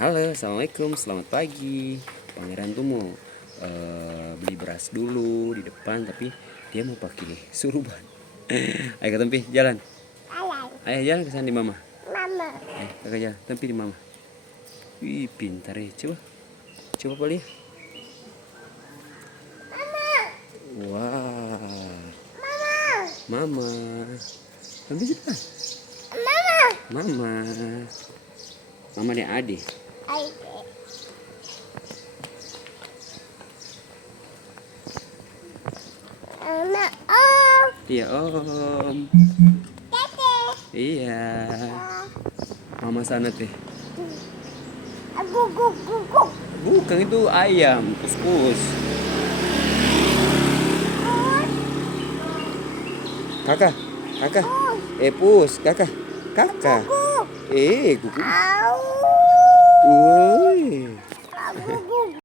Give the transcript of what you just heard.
Halo, assalamualaikum, selamat pagi. Pangeran tuh mau beli beras dulu di depan, tapi dia mau pakai suruban. Ayo ke tempi, jalan. Ayo jalan ke sana di mama. Mama. Ayo kakak jalan, tempi di mama. Wih, pintar ya. Coba Pak lihat. Wah, mama. Tempi cepat. Mama. Mama dia adik. Anak Om. Iya om. Kece. Iya. Mama sana teh. Guguk. Bukan itu ayam, kus-kus. Kakak. Pus, kakak. Guguk. Au.